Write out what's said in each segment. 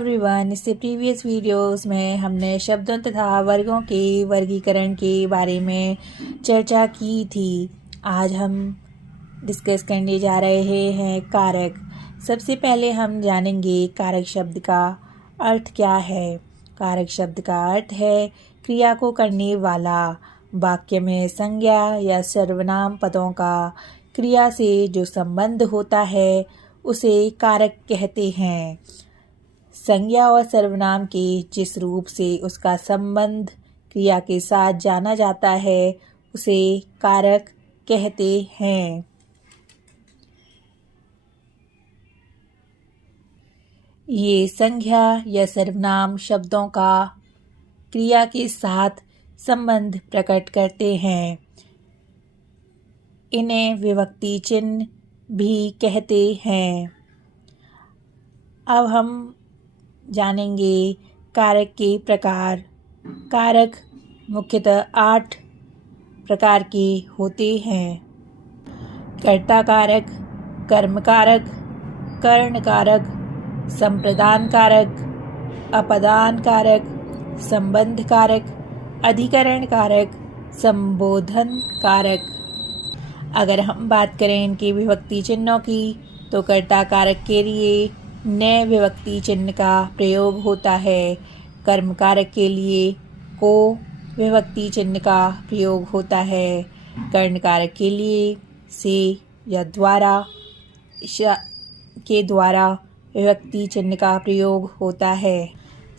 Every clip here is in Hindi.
एवरीवन, इससे प्रीवियस वीडियोस में हमने शब्दों तथा वर्गों के वर्गीकरण के बारे में चर्चा की थी। आज हम डिस्कस करने जा रहे हैं कारक। सबसे पहले हम जानेंगे कारक शब्द का अर्थ क्या है। कारक शब्द का अर्थ है क्रिया को करने वाला। वाक्य में संज्ञा या सर्वनाम पदों का क्रिया से जो संबंध होता है उसे कारक कहते हैं। संज्ञा और सर्वनाम के जिस रूप से उसका संबंध क्रिया के साथ जाना जाता है उसे कारक कहते हैं। ये संज्ञा या सर्वनाम शब्दों का क्रिया के साथ संबंध प्रकट करते हैं। इन्हें विभक्ति चिन्ह भी कहते हैं। अब हम जानेंगे कारक के प्रकार। कारक मुख्यतः 8 प्रकार के होते हैं। कर्ता कारक, कर्म कारक, कर्ण कारक, संप्रदान कारक, अपदान कारक, संबंध कारक, अधिकरण कारक, संबोधन कारक। अगर हम बात करें इनके विभक्ति चिन्हों की तो कर्ता कारक के लिए नए विभक्ति चिन्ह का प्रयोग होता है। कर्म कारक के लिए को विभक्ति चिन्ह का प्रयोग होता है। कर्ण कारक के लिए से या द्वारा के द्वारा विभक्ति चिन्ह का प्रयोग होता है।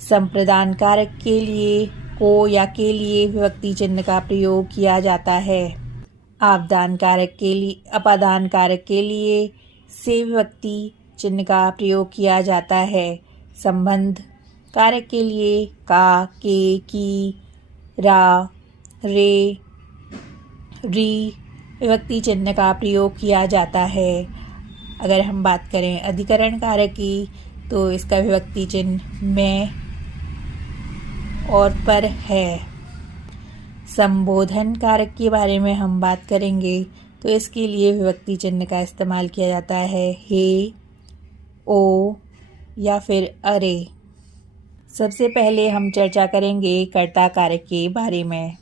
संप्रदान कारक के लिए को या के लिए विभक्ति चिन्ह का प्रयोग किया जाता है। अपदान कारक के लिए से विभक्ति चिन्ह का प्रयोग किया जाता है। संबंध कारक के लिए का, के, की, रा, रे, री विभक्ति चिन्ह का प्रयोग किया जाता है। अगर हम बात करें अधिकरण कारक की तो इसका विभक्ति चिन्ह में और पर है। संबोधन कारक के बारे में हम बात करेंगे तो इसके लिए विभक्ति चिन्ह का इस्तेमाल किया जाता है हे, ओ या फिर अरे। सबसे पहले हम चर्चा करेंगे कर्ता कारक के बारे में।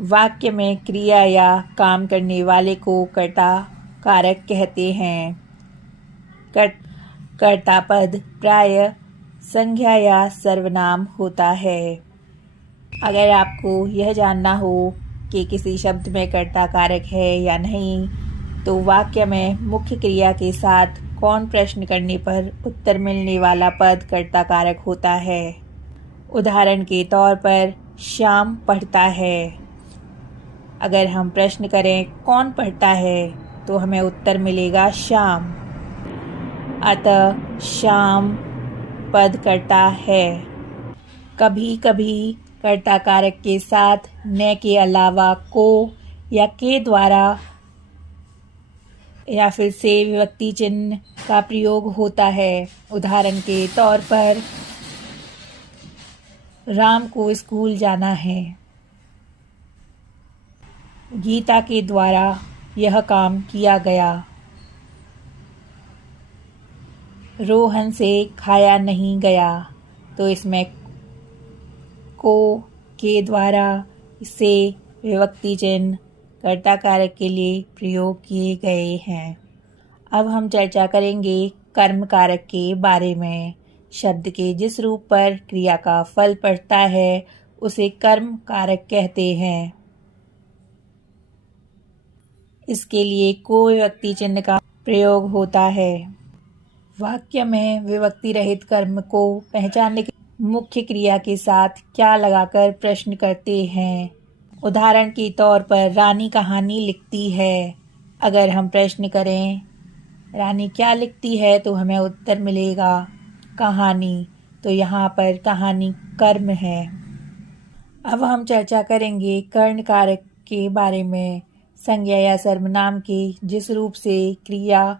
वाक्य में क्रिया या काम करने वाले को कर्ता कारक कहते हैं। कर्ता पद प्राय संज्ञा या सर्वनाम होता है। अगर आपको यह जानना हो कि किसी शब्द में कर्ता कारक है या नहीं तो वाक्य में मुख्य क्रिया के साथ कौन प्रश्न करने पर उत्तर मिलने वाला पद कर्ता कारक होता है। उदाहरण के तौर पर श्याम पढ़ता है। अगर हम प्रश्न करें कौन पढ़ता है तो हमें उत्तर मिलेगा श्याम। अतः श्याम पद कर्ता है। कभी कभी कर्ता कारक के साथ न के अलावा को या के द्वारा या फिर से विभक्ति चिन्ह का प्रयोग होता है। उदाहरण के तौर पर राम को स्कूल जाना है। गीता के द्वारा यह काम किया गया। रोहन से खाया नहीं गया। तो इसमें को के द्वारा से विभक्ति चिन्ह कर्ता कारक के लिए प्रयोग किए गए हैं। अब हम चर्चा करेंगे कर्म कारक के बारे में। शब्द के जिस रूप पर क्रिया का फल पड़ता है उसे कर्म कारक कहते हैं। इसके लिए को विभक्ति चिन्ह का प्रयोग होता है। वाक्य में विभक्ति रहित कर्म को पहचानने के मुख्य क्रिया के साथ क्या लगाकर प्रश्न करते हैं। उदाहरण के तौर पर रानी कहानी लिखती है। अगर हम प्रश्न करें रानी क्या लिखती है तो हमें उत्तर मिलेगा कहानी। तो यहाँ पर कहानी कर्म है। अब हम चर्चा करेंगे कर्ण कारक के बारे में। संज्ञा या सर्वनाम के जिस रूप से क्रिया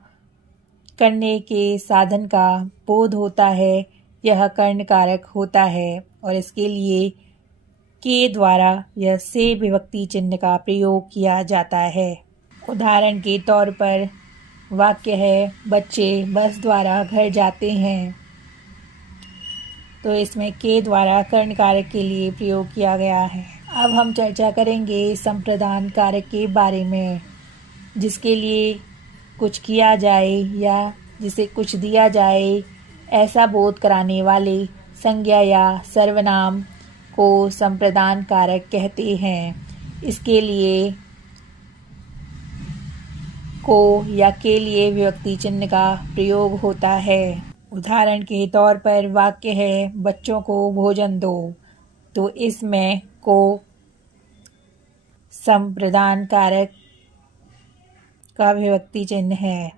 करने के साधन का बोध होता है यह कर्ण कारक होता है और इसके लिए के द्वारा यह से विभक्ति चिन्ह का प्रयोग किया जाता है। उदाहरण के तौर पर वाक्य है बच्चे बस द्वारा घर जाते हैं। तो इसमें के द्वारा कर्ण कारक के लिए प्रयोग किया गया है। अब हम चर्चा करेंगे संप्रदान कारक के बारे में, जिसके लिए कुछ किया जाए या जिसे कुछ दिया जाए ऐसा बोध कराने वाले संज्ञा या सर्वनाम को संप्रदान कारक कहते हैं। इसके लिए को या के लिए विभक्ति चिन्ह का प्रयोग होता है। उदाहरण के तौर पर वाक्य है बच्चों को भोजन दो, तो इसमें को संप्रदान कारक का विभक्ति चिन्ह है।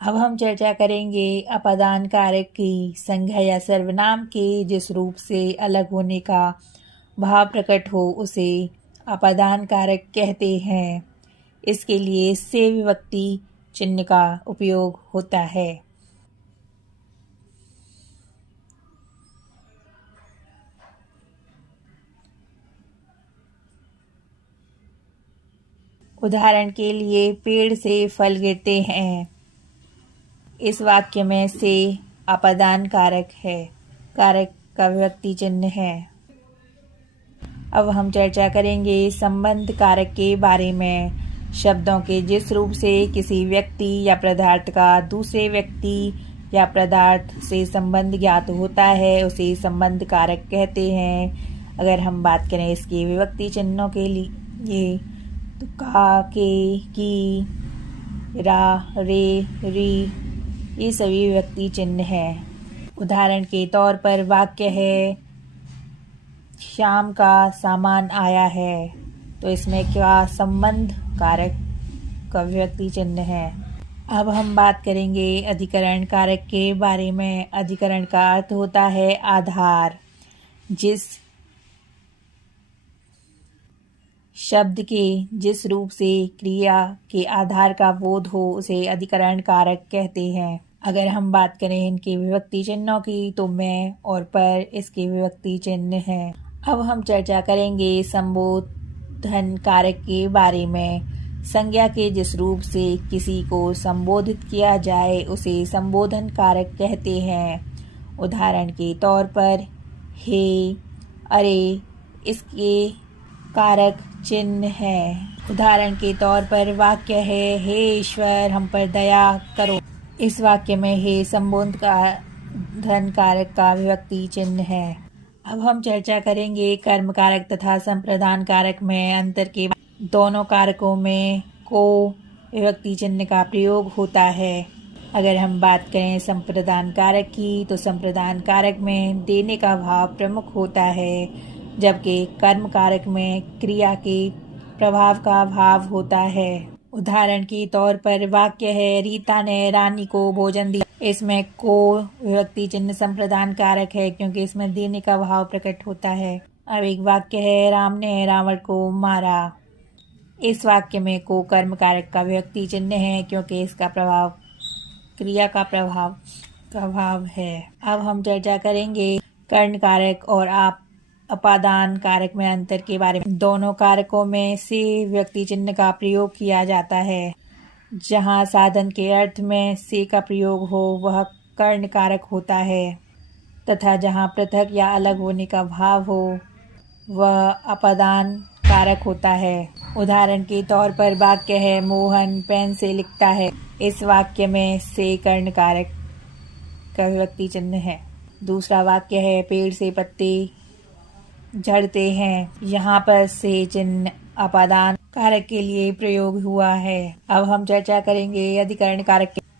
अब हम चर्चा करेंगे अपादान कारक की। संज्ञा या सर्वनाम के जिस रूप से अलग होने का भाव प्रकट हो उसे अपादान कारक कहते हैं। इसके लिए से विभक्ति चिन्ह का उपयोग होता है। उदाहरण के लिए पेड़ से फल गिरते हैं। इस वाक्य में से अपादान कारक है, कारक का विभक्ति चिन्ह है। अब हम चर्चा करेंगे संबंध कारक के बारे में। शब्दों के जिस रूप से किसी व्यक्ति या पदार्थ का दूसरे व्यक्ति या पदार्थ से संबंध ज्ञात होता है उसे संबंध कारक कहते हैं। अगर हम बात करें इसके विभक्ति चिन्हों के लिए तो का, के, की, रा, रे, री, ये सभी विभक्ति चिन्ह हैं। उदाहरण के तौर पर वाक्य है शाम का सामान आया है, तो इसमें क्या संबंध कारक का विभक्ति चिन्ह है। अब हम बात करेंगे अधिकरण कारक के बारे में। अधिकरण का अर्थ होता है आधार। जिस शब्द के जिस रूप से क्रिया के आधार का बोध हो उसे अधिकरण कारक कहते हैं। अगर हम बात करें इनके विभक्ति चिन्हों की तो मैं और पर इसके विभक्ति चिन्ह हैं। अब हम चर्चा करेंगे संबोधन कारक के बारे में। संज्ञा के जिस रूप से किसी को संबोधित किया जाए उसे संबोधन कारक कहते हैं। उदाहरण के तौर पर हे, अरे, इसके कारक चिन्ह है। उदाहरण के तौर पर वाक्य है हे ईश्वर हम पर दया करो। इस वाक्य में हे संबोधन कारक का विभक्ति चिन्ह है। अब हम चर्चा करेंगे कर्म कारक तथा संप्रदान कारक में अंतर के। दोनों कारकों में को विभक्ति चिन्ह का प्रयोग होता है। अगर हम बात करें संप्रदान कारक की तो संप्रदान कारक में देने का भाव प्रमुख होता है, जबकि कर्म कारक में क्रिया के प्रभाव का भाव होता है। उदाहरण के तौर पर वाक्य है रीता ने रानी को भोजन दिया। इसमें को विभक्ति चिन्ह संप्रदान कारक है क्योंकि इसमें देने का भाव प्रकट होता है। अब एक वाक्य है राम ने रावण को मारा। इस वाक्य में को कर्म कारक का विभक्ति चिन्ह है क्योंकि इसका प्रभाव क्रिया का भाव है। अब हम चर्चा करेंगे कर्ण कारक और अपादान कारक में अंतर के बारे में। दोनों कारकों में से विभक्ति चिन्ह का प्रयोग किया जाता है। जहाँ साधन के अर्थ में से का प्रयोग हो वह कर्ण कारक होता है तथा जहाँ पृथक या अलग होने का भाव हो वह अपादान कारक होता है। उदाहरण के तौर पर वाक्य है मोहन पेन से लिखता है। इस वाक्य में से कर्ण कारक का विभक्ति चिन्ह है। दूसरा वाक्य है पेड़ से पत्ते झड़ते हैं। यहाँ पर से चिन्ह अपादान कारक के लिए प्रयोग हुआ है। अब हम चर्चा करेंगे अधिकरण कारक के।